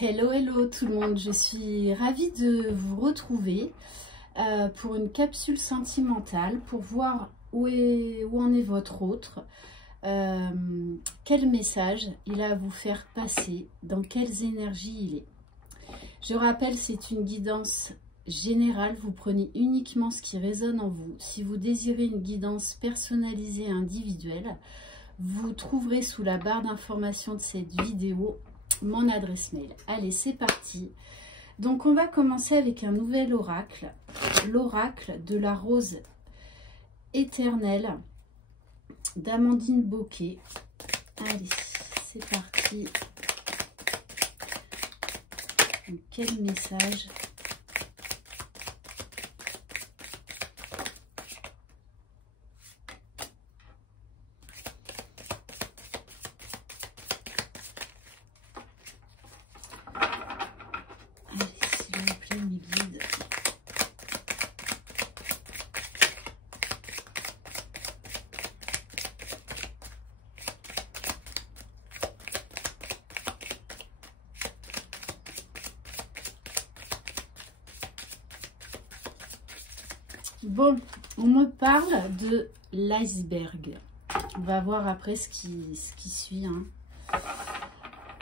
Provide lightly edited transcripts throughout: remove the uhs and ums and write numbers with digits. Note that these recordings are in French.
Hello, hello tout le monde, je suis ravie de vous retrouver pour une capsule sentimentale pour voir où en est votre autre, quel message il a à vous faire passer, dans quelles énergies il est. Je rappelle, c'est une guidance générale, vous prenez uniquement ce qui résonne en vous. Si vous désirez une guidance personnalisée et individuelle, vous trouverez sous la barre d'information de cette vidéo mon adresse mail. Allez, c'est parti. Donc, on va commencer avec un nouvel oracle. L'oracle de la rose éternelle d'Amandine Bocquet. Allez, c'est parti. Donc, quel message ? Bon, on me parle de l'iceberg. On va voir après ce qui suit. Hein.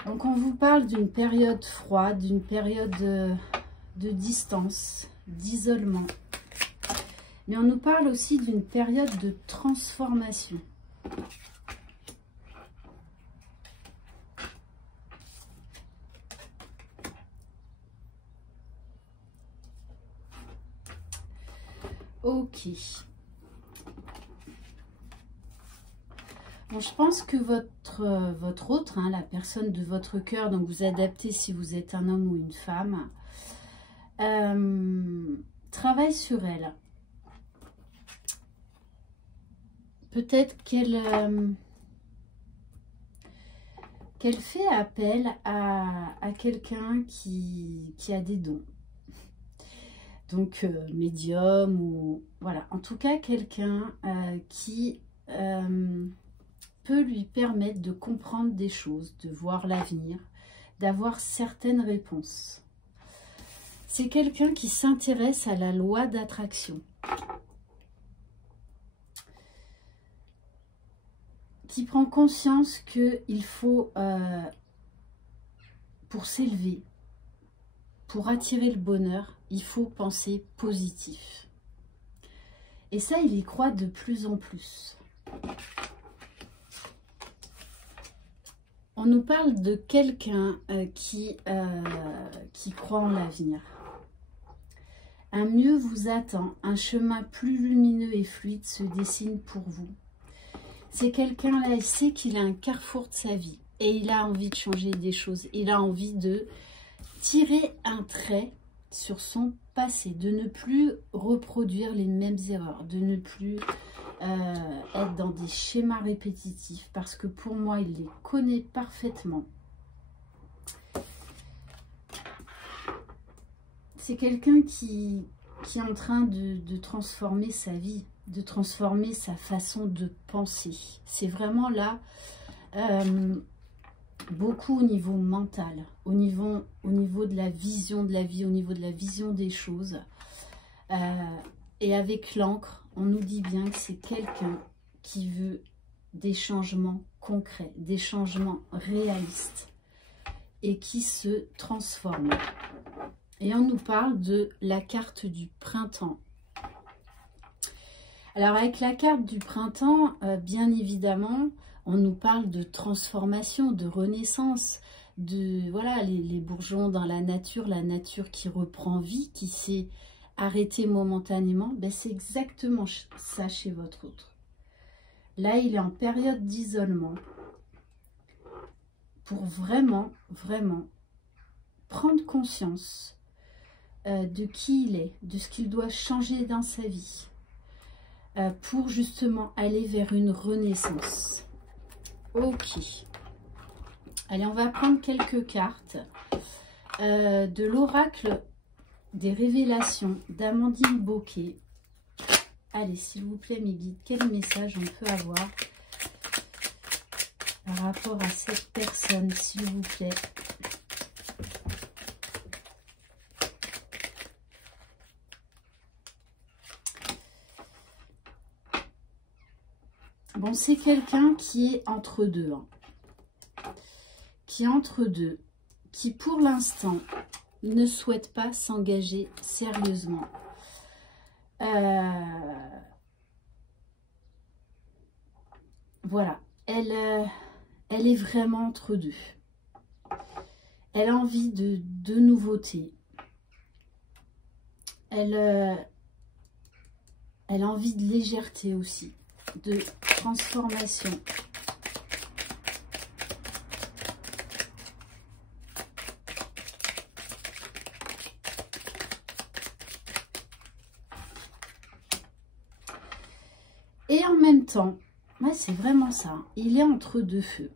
Donc, on vous parle d'une période froide, d'une période de distance, d'isolement. Mais on nous parle aussi d'une période de transformation. Ok. Bon, je pense que votre autre, hein, la personne de votre cœur, donc vous adaptez si vous êtes un homme ou une femme, travaille sur elle. Peut-être qu'elle fait appel à quelqu'un qui a des dons. Donc, médium ou... Voilà, en tout cas, quelqu'un qui peut lui permettre de comprendre des choses, de voir l'avenir, d'avoir certaines réponses. C'est quelqu'un qui s'intéresse à la loi d'attraction. Qui prend conscience qu'il faut, pour s'élever, pour attirer le bonheur, il faut penser positif. Et ça, il y croit de plus en plus. On nous parle de quelqu'un qui croit en l'avenir. Un mieux vous attend, un chemin plus lumineux et fluide se dessine pour vous. C'est quelqu'un-là, il sait qu'il a un carrefour de sa vie et il a envie de changer des choses. Il a envie de tirer un trait sur son passé, de ne plus reproduire les mêmes erreurs, de ne plus être dans des schémas répétitifs, parce que pour moi, il les connaît parfaitement. C'est quelqu'un qui est en train de transformer sa vie, de transformer sa façon de penser. C'est vraiment là... beaucoup au niveau mental, au niveau de la vision de la vie, au niveau de la vision des choses. Et avec l'encre, on nous dit bien que c'est quelqu'un qui veut des changements concrets, des changements réalistes et qui se transforme. Et on nous parle de la carte du printemps. Alors avec la carte du printemps, bien évidemment, on nous parle de transformation, de renaissance, de voilà les bourgeons dans la nature qui reprend vie, qui s'est arrêtée momentanément. Ben, c'est exactement ça chez votre autre. Là, il est en période d'isolement pour vraiment, vraiment prendre conscience de qui il est, de ce qu'il doit changer dans sa vie, pour justement aller vers une renaissance. Ok. Allez, on va prendre quelques cartes de l'oracle des révélations d'Amandine Bocquet. Allez, s'il vous plaît, mes guides, quel message on peut avoir par rapport à cette personne, s'il vous plaît? Bon, c'est quelqu'un qui est entre deux. Hein. Qui est entre deux. Qui, pour l'instant, ne souhaite pas s'engager sérieusement. Voilà. Elle est vraiment entre deux. Elle a envie de nouveautés. Elle a envie de légèreté aussi, de transformation. Et en même temps, ouais, c'est vraiment ça, il est entre deux feux.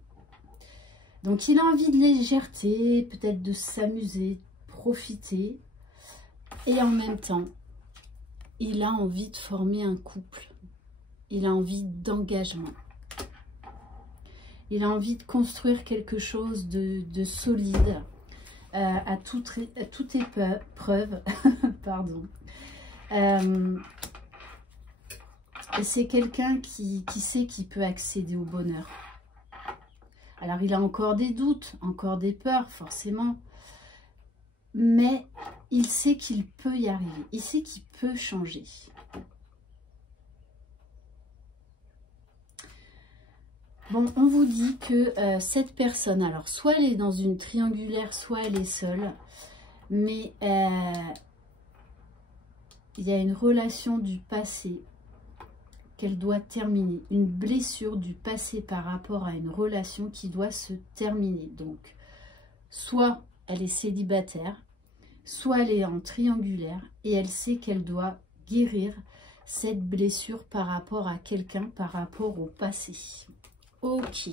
Donc il a envie de légèreté, peut-être de s'amuser, profiter. Et en même temps, il a envie de former un couple. Il a envie d'engagement. Il a envie de construire quelque chose de solide à toute épreuve. Pardon. C'est quelqu'un qui sait qu'il peut accéder au bonheur. Alors, il a encore des doutes, encore des peurs, forcément. Mais il sait qu'il peut y arriver. Il sait qu'il peut changer. Bon, on vous dit que cette personne, alors, soit elle est dans une triangulaire, soit elle est seule. Mais il y a une relation du passé qu'elle doit terminer, une blessure du passé par rapport à une relation qui doit se terminer. Donc, soit elle est célibataire, soit elle est en triangulaire et elle sait qu'elle doit guérir cette blessure par rapport à quelqu'un, par rapport au passé. Ok,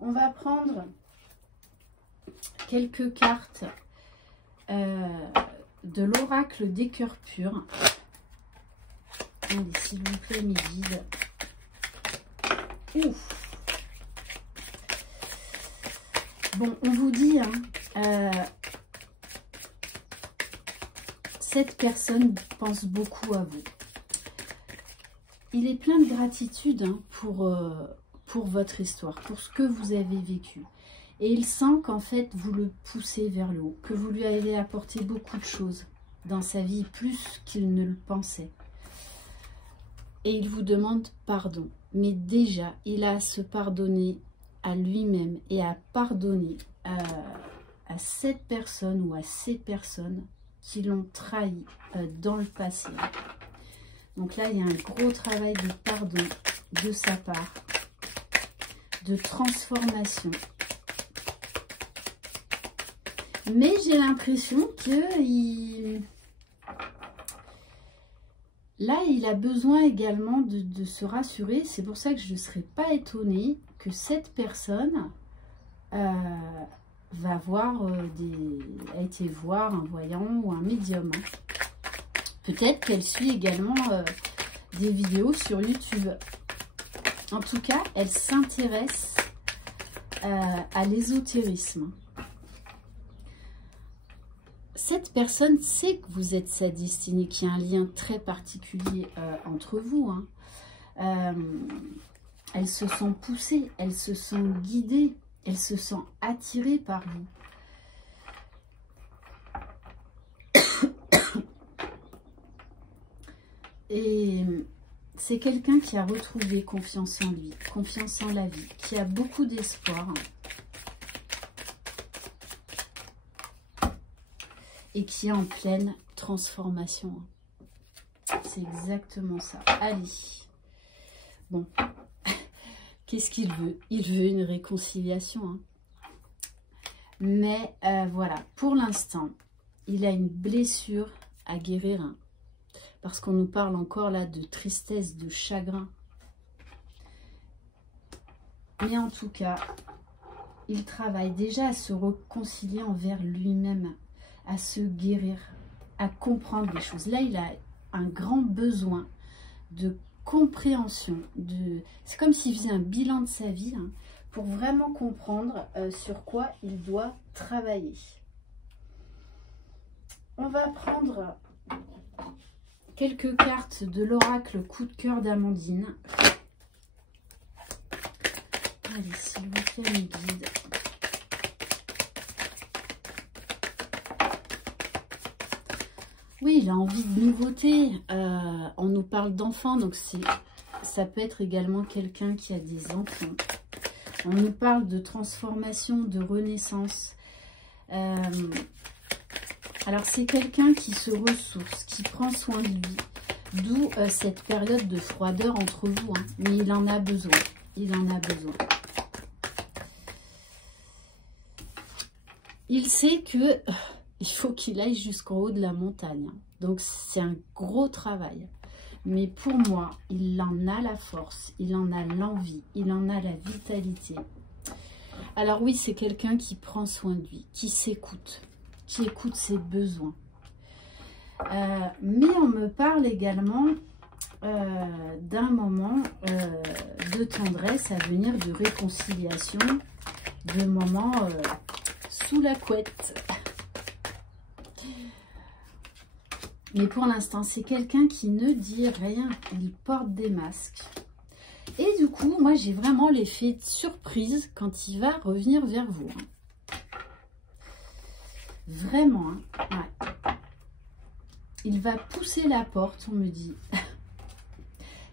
on va prendre quelques cartes de l'oracle des cœurs purs. Allez, s'il vous plaît, mes guides. Ouf. Bon, on vous dit, hein, cette personne pense beaucoup à vous. Il est plein de gratitude hein, pour votre histoire, pour ce que vous avez vécu. Et il sent qu'en fait, vous le poussez vers le haut, que vous lui avez apporté beaucoup de choses dans sa vie, plus qu'il ne le pensait. Et il vous demande pardon. Mais déjà, il a à se pardonner à lui-même et à pardonner à cette personne ou à ces personnes qui l'ont trahi dans le passé. Donc là, il y a un gros travail de pardon de sa part, de transformation. Mais j'ai l'impression que là, il a besoin également de se rassurer. C'est pour ça que je ne serais pas étonnée que cette personne va voir a été voir un voyant ou un médium. Peut-être qu'elle suit également des vidéos sur YouTube. En tout cas, elle s'intéresse à l'ésotérisme. Cette personne sait que vous êtes sa destinée, qu'il y a un lien très particulier entre vous. Hein. Elles se sont poussées, elles se sont guidées, elles se sont attirées par vous. Et c'est quelqu'un qui a retrouvé confiance en lui, confiance en la vie, qui a beaucoup d'espoir. Et qui est en pleine transformation. C'est exactement ça. Allez. Bon. Qu'est-ce qu'il veut? Il veut une réconciliation. Hein. Mais voilà, pour l'instant, il a une blessure à guérir. Hein, parce qu'on nous parle encore là de tristesse, de chagrin. Mais en tout cas, il travaille déjà à se réconcilier envers lui-même, à se guérir, à comprendre les choses. Là, il a un grand besoin de compréhension. C'est comme s'il faisait un bilan de sa vie hein, pour vraiment comprendre sur quoi il doit travailler. On va prendre quelques cartes de l'oracle coup de cœur d'Amandine. Allez, s'il vous plaît, mes guides. Oui, il a envie de nouveautés. On nous parle d'enfants, donc ça peut être également quelqu'un qui a des enfants. On nous parle de transformation, de renaissance. Alors, c'est quelqu'un qui se ressource, qui prend soin de lui. D'où cette période de froideur entre vous. Hein. Mais il en a besoin. Il en a besoin. Il sait que il faut qu'il aille jusqu'en haut de la montagne. Donc, c'est un gros travail. Mais pour moi, il en a la force, il en a l'envie, il en a la vitalité. Alors oui, c'est quelqu'un qui prend soin de lui, qui s'écoute, qui écoute ses besoins. Mais on me parle également d'un moment de tendresse à venir, de réconciliation, de moments sous la couette. Mais pour l'instant, c'est quelqu'un qui ne dit rien. Il porte des masques. Et du coup, moi, j'ai vraiment l'effet de surprise quand il va revenir vers vous. Hein. Vraiment. Hein. Ouais. Il va pousser la porte, on me dit.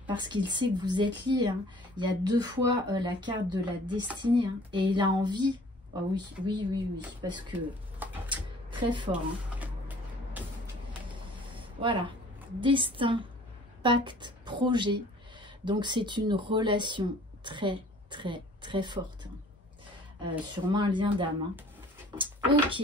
Parce qu'il sait que vous êtes liés. Hein. Il y a 2 fois la carte de la destinée. Hein. Et il a envie. Oh oui, oui, oui, oui. Parce que très fort. Hein. Voilà, destin, pacte, projet. Donc c'est une relation très, très, très forte. Sûrement un lien d'âme. Hein. Ok.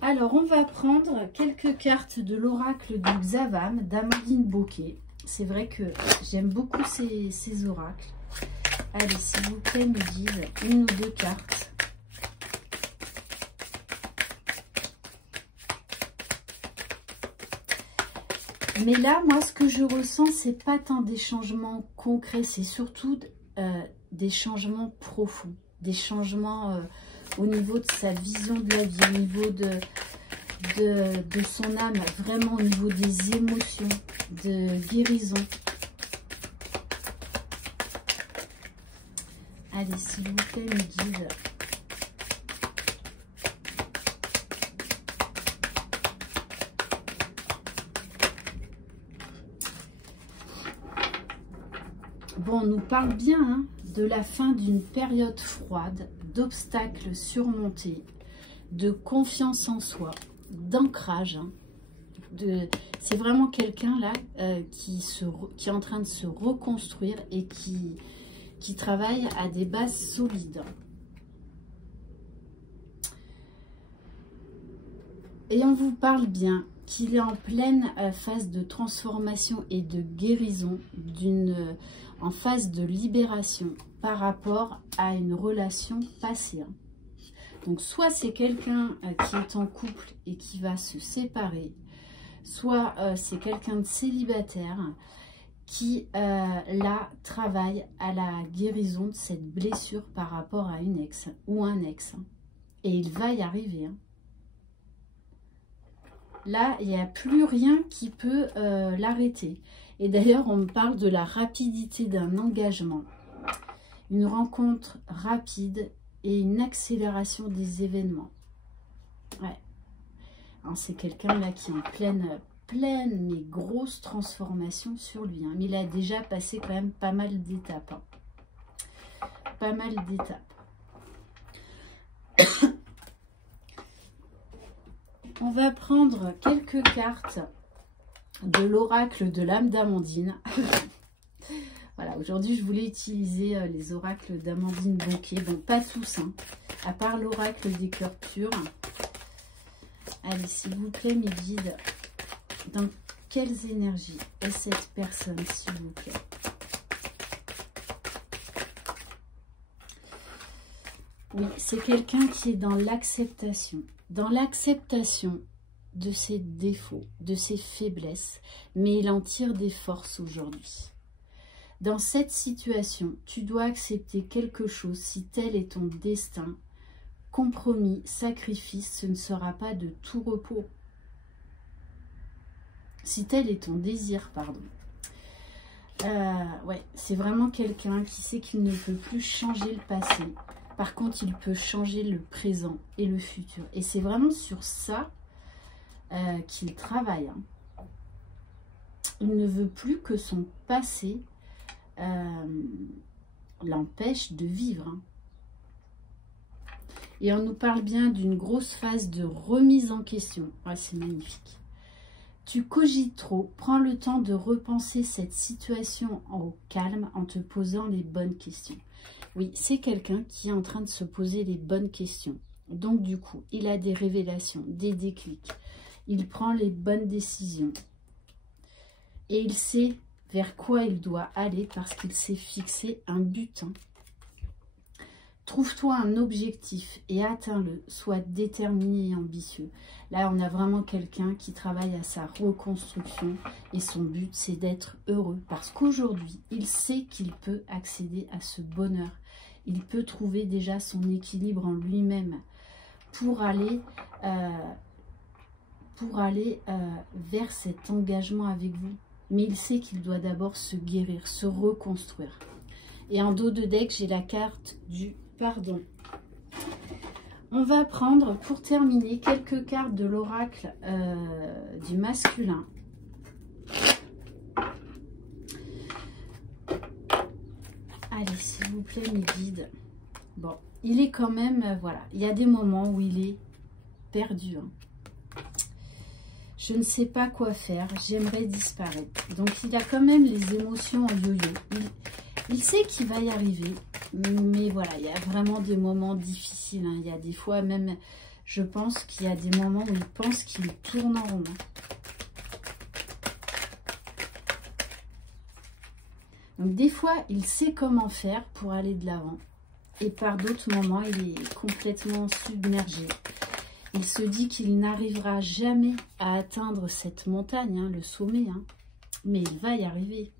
Alors, on va prendre quelques cartes de l'oracle du Xavam, d'Amandine Bocquet. C'est vrai que j'aime beaucoup ces oracles. Allez, s'il vous plaît, me guide 1 ou 2 cartes. Mais là, moi, ce que je ressens, c'est pas tant des changements concrets, c'est surtout des changements profonds, des changements au niveau de sa vision de la vie, au niveau de son âme, vraiment au niveau des émotions, de guérison. Allez, s'il vous plaît, mes guides. Bon, on nous parle bien hein, de la fin d'une période froide, d'obstacles surmontés, de confiance en soi, d'ancrage. Hein, c'est vraiment quelqu'un là qui est en train de se reconstruire et qui travaille à des bases solides. Et on vous parle bien qu'il est en pleine phase de transformation et de guérison, en phase de libération par rapport à une relation passée. Donc soit c'est quelqu'un qui est en couple et qui va se séparer, soit c'est quelqu'un de célibataire qui là travaille à la guérison de cette blessure par rapport à une ex ou un ex. Et il va y arriver. Hein. Là, il n'y a plus rien qui peut l'arrêter. Et d'ailleurs, on me parle de la rapidité d'un engagement. Une rencontre rapide et une accélération des événements. Ouais. C'est quelqu'un là qui est en pleine mais grosse transformation sur lui. Hein. Mais il a déjà passé quand même pas mal d'étapes. Hein. Pas mal d'étapes. On va prendre quelques cartes de l'oracle de l'âme d'Amandine. Voilà, aujourd'hui je voulais utiliser les oracles d'Amandine Bocquet. Bon, pas tous, hein, à part l'oracle des cœurs purs. Allez, s'il vous plaît, mes guides, dans quelles énergies est cette personne, s'il vous plaît? Oui, c'est quelqu'un qui est dans l'acceptation. Dans l'acceptation de ses défauts, de ses faiblesses, mais il en tire des forces aujourd'hui. Dans cette situation, tu dois accepter quelque chose si tel est ton destin. Compromis, sacrifice, ce ne sera pas de tout repos. Si tel est ton désir, pardon. Ouais, c'est vraiment quelqu'un qui sait qu'il ne peut plus changer le passé. Par contre, il peut changer le présent et le futur. Et c'est vraiment sur ça qu'il travaille. Hein. Il ne veut plus que son passé l'empêche de vivre. Hein. Et on nous parle bien d'une grosse phase de remise en question. Ouais, c'est magnifique. Tu cogites trop, prends le temps de repenser cette situation au calme en te posant les bonnes questions. Oui, c'est quelqu'un qui est en train de se poser les bonnes questions. Donc du coup, il a des révélations, des déclics. Il prend les bonnes décisions. Et il sait vers quoi il doit aller parce qu'il s'est fixé un but. Hein. Trouve-toi un objectif et atteins-le. Sois déterminé et ambitieux. Là, on a vraiment quelqu'un qui travaille à sa reconstruction et son but, c'est d'être heureux. Parce qu'aujourd'hui, il sait qu'il peut accéder à ce bonheur. Il peut trouver déjà son équilibre en lui-même pour aller vers cet engagement avec vous. Mais il sait qu'il doit d'abord se guérir, se reconstruire. Et en dos de deck, j'ai la carte du pardon. On va prendre, pour terminer, quelques cartes de l'oracle du masculin. Allez, s'il vous plaît, mes guides. Bon, il est quand même, voilà, il y a des moments où il est perdu. Hein. Je ne sais pas quoi faire, j'aimerais disparaître. Donc, il a quand même les émotions en yo-yo. Il sait qu'il va y arriver, mais voilà, il y a vraiment des moments difficiles. Hein. Il y a des fois même, je pense qu'il y a des moments où il pense qu'il tourne en rond. Donc des fois, il sait comment faire pour aller de l'avant. Et par d'autres moments, il est complètement submergé. Il se dit qu'il n'arrivera jamais à atteindre cette montagne, hein, le sommet. Hein. Mais il va y arriver.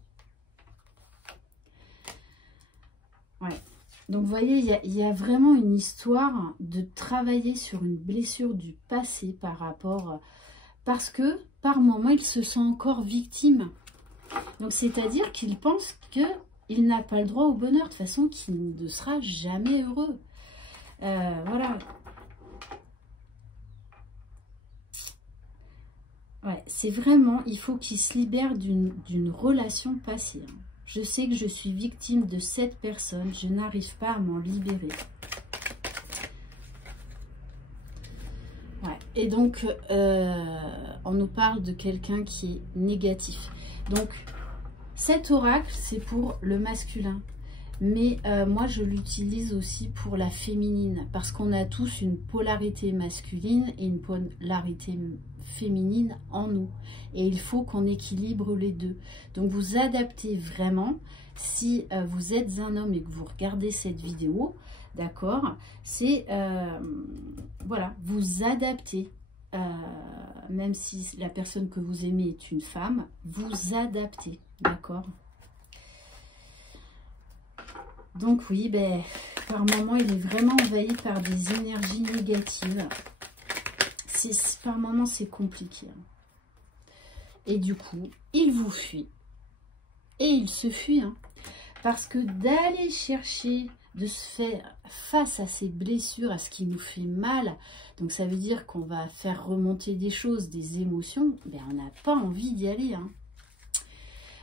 Ouais. Donc, vous voyez, il y a vraiment une histoire de travailler sur une blessure du passé par rapport... Parce que, par moment, il se sent encore victime. Donc, c'est-à-dire qu'il pense qu'il n'a pas le droit au bonheur. De toute façon, qu'il ne sera jamais heureux. Voilà. Ouais, c'est vraiment... Il faut qu'il se libère d'une relation passée. Hein. Je sais que je suis victime de cette personne. Je n'arrive pas à m'en libérer. Ouais. Et donc, on nous parle de quelqu'un qui est négatif. Donc, cet oracle, c'est pour le masculin. Mais moi, je l'utilise aussi pour la féminine. Parce qu'on a tous une polarité masculine et une polarité féminine en nous. Et il faut qu'on équilibre les deux. Donc, vous adaptez vraiment. Si vous êtes un homme et que vous regardez cette vidéo, d'accord, c'est, voilà, vous adaptez. Même si la personne que vous aimez est une femme, vous adaptez, d'accord. Donc oui, ben, par moments, il est vraiment envahi par des énergies négatives. Par moments, c'est compliqué. Hein. Et du coup, il vous fuit. Et il se fuit. Hein, parce que d'aller chercher, de se faire face à ces blessures, à ce qui nous fait mal, donc ça veut dire qu'on va faire remonter des choses, des émotions, ben, on n'a pas envie d'y aller. Hein.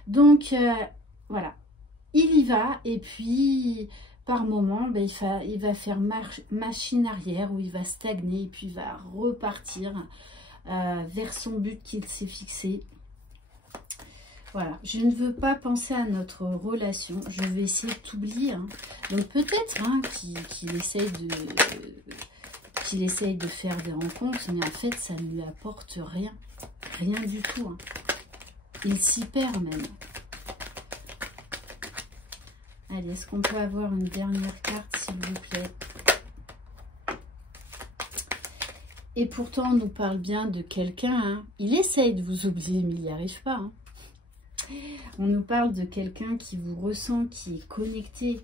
Donc, voilà. Il y va et puis par moment, ben, il va faire machine arrière où il va stagner et puis il va repartir vers son but qu'il s'est fixé. Voilà, je ne veux pas penser à notre relation, je vais essayer de t'oublier. Hein. Donc peut-être hein, qu'il essaye de faire des rencontres, mais en fait ça ne lui apporte rien, rien du tout. Hein. Il s'y perd même. Allez, est-ce qu'on peut avoir une dernière carte, s'il vous plaît? Et pourtant, on nous parle bien de quelqu'un. Hein. Il essaye de vous oublier, mais il n'y arrive pas. Hein. On nous parle de quelqu'un qui vous ressent, qui est connecté.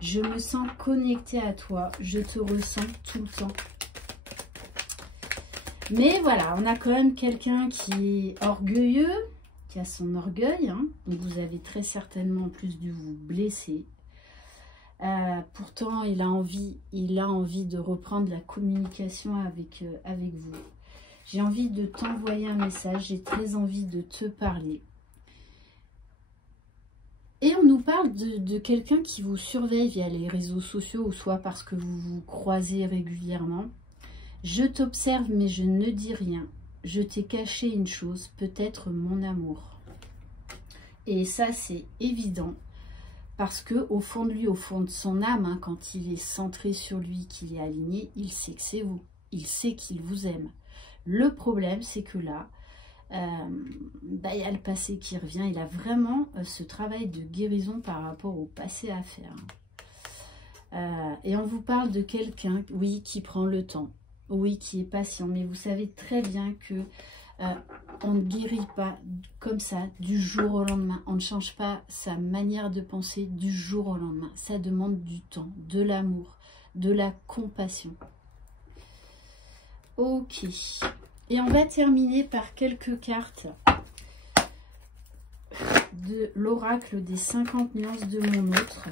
Je me sens connecté à toi. Je te ressens tout le temps. Mais voilà, on a quand même quelqu'un qui est orgueilleux. qui a son orgueil, hein, donc vous avez très certainement plus dû vous blesser. Pourtant, il a envie de reprendre la communication avec vous. J'ai envie de t'envoyer un message, j'ai très envie de te parler. Et on nous parle de quelqu'un qui vous surveille via les réseaux sociaux, ou soit parce que vous vous croisez régulièrement. Je t'observe, mais je ne dis rien. Je t'ai caché une chose, peut-être mon amour. Et ça, c'est évident. Parce que au fond de lui, au fond de son âme, hein, quand il est centré sur lui, qu'il est aligné, il sait que c'est vous. Il sait qu'il vous aime. Le problème, c'est que là, il y a le passé qui revient. Il a vraiment ce travail de guérison par rapport au passé à faire. Et on vous parle de quelqu'un, oui, qui prend le temps. Oui, qui est patient. Mais vous savez très bien que on ne guérit pas comme ça du jour au lendemain. On ne change pas sa manière de penser du jour au lendemain. Ça demande du temps, de l'amour, de la compassion. Ok. Et on va terminer par quelques cartes de l'oracle des 50 nuances de mon autre.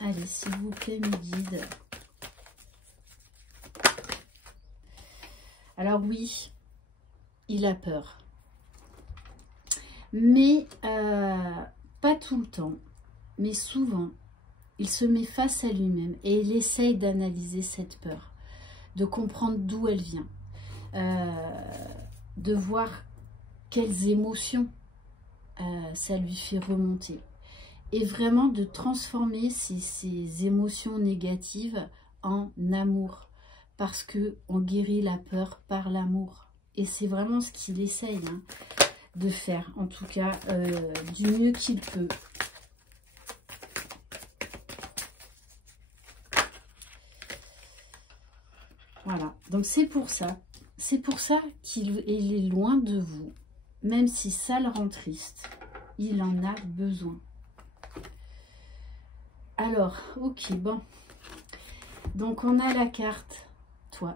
Allez, s'il vous plaît, mes guides. Alors oui, il a peur. Mais pas tout le temps, mais souvent, il se met face à lui-même et il essaye d'analyser cette peur, de comprendre d'où elle vient, de voir quelles émotions ça lui fait remonter et vraiment de transformer ces émotions négatives en amour. Parce qu'on guérit la peur par l'amour. Et c'est vraiment ce qu'il essaye de faire. En tout cas, du mieux qu'il peut. Voilà. Donc c'est pour ça. C'est pour ça qu'il est loin de vous. Même si ça le rend triste. Il en a besoin. Alors, ok, bon. Donc on a la carte.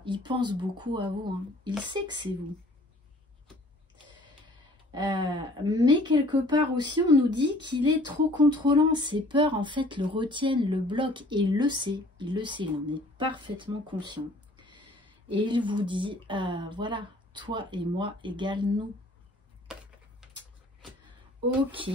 Il pense beaucoup à vous, hein. Il sait que c'est vous. Mais quelque part aussi, on nous dit qu'il est trop contrôlant. Ses peurs, en fait, le retiennent, le bloquent. Et il le sait, il en est parfaitement conscient. Et il vous dit, voilà, toi et moi égale nous. Ok.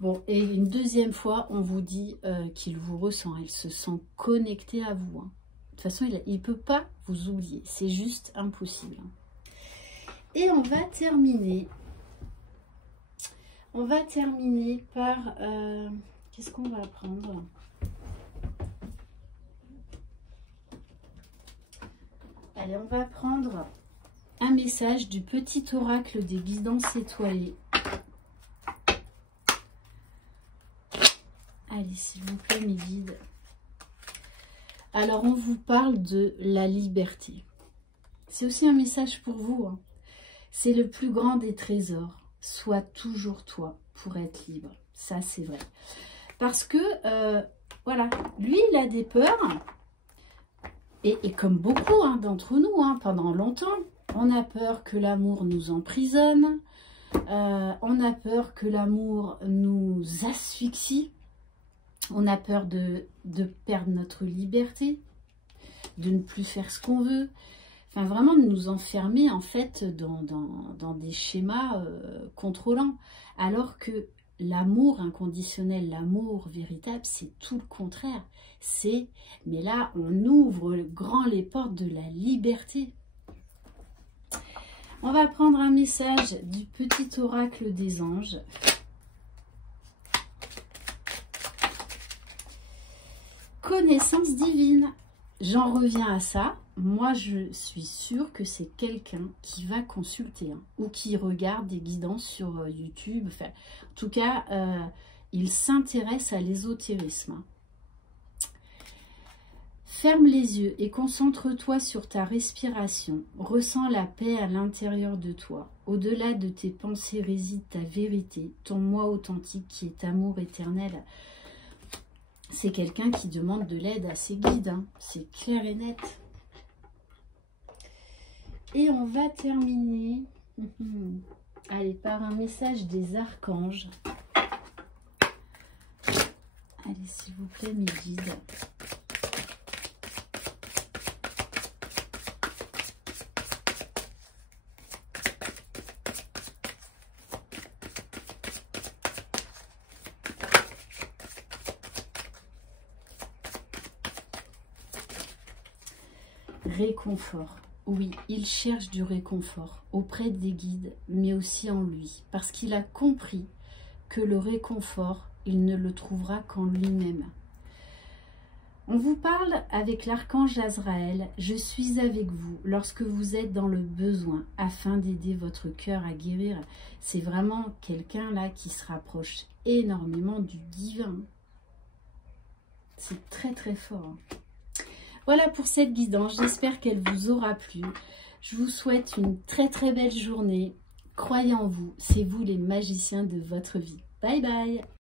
Bon, et une deuxième fois, on vous dit qu'il vous ressent. Il se sent connecté à vous, hein. De toute façon, il ne peut pas vous oublier. C'est juste impossible. Et on va terminer. On va terminer par... qu'est-ce qu'on va prendre? Allez, on va prendre un message du petit oracle des guidances étoilées. Allez, s'il vous plaît, mes guides. Alors, on vous parle de la liberté. C'est aussi un message pour vous, hein. C'est le plus grand des trésors. Sois toujours toi pour être libre. Ça, c'est vrai. Parce que, voilà, lui, il a des peurs. Et comme beaucoup d'entre nous, pendant longtemps, on a peur que l'amour nous emprisonne. On a peur que l'amour nous asphyxie. On a peur de perdre notre liberté, de ne plus faire ce qu'on veut. Enfin, vraiment de nous enfermer, en fait, dans des schémas contrôlants. Alors que l'amour inconditionnel, l'amour véritable, c'est tout le contraire. Mais là, on ouvre grand les portes de la liberté. On va prendre un message du petit oracle des anges. Connaissance divine. J'en reviens à ça. Moi, je suis sûre que c'est quelqu'un qui va consulter ou qui regarde des guidances sur YouTube. Enfin, en tout cas, il s'intéresse à l'ésotérisme. Ferme les yeux et concentre-toi sur ta respiration. Ressens la paix à l'intérieur de toi. Au-delà de tes pensées réside ta vérité, ton moi authentique qui est amour éternel. C'est quelqu'un qui demande de l'aide à ses guides. C'est clair et net. Et on va terminer allez, par un message des archanges. Allez, s'il vous plaît, mes guides. Réconfort. Oui, il cherche du réconfort auprès des guides, mais aussi en lui, parce qu'il a compris que le réconfort, il ne le trouvera qu'en lui-même. On vous parle avec l'archange Azraël. Je suis avec vous lorsque vous êtes dans le besoin, afin d'aider votre cœur à guérir. C'est vraiment quelqu'un là qui se rapproche énormément du divin. C'est très très fort. Voilà pour cette guidance, j'espère qu'elle vous aura plu. Je vous souhaite une très très belle journée. Croyez en vous, c'est vous les magiciens de votre vie. Bye bye.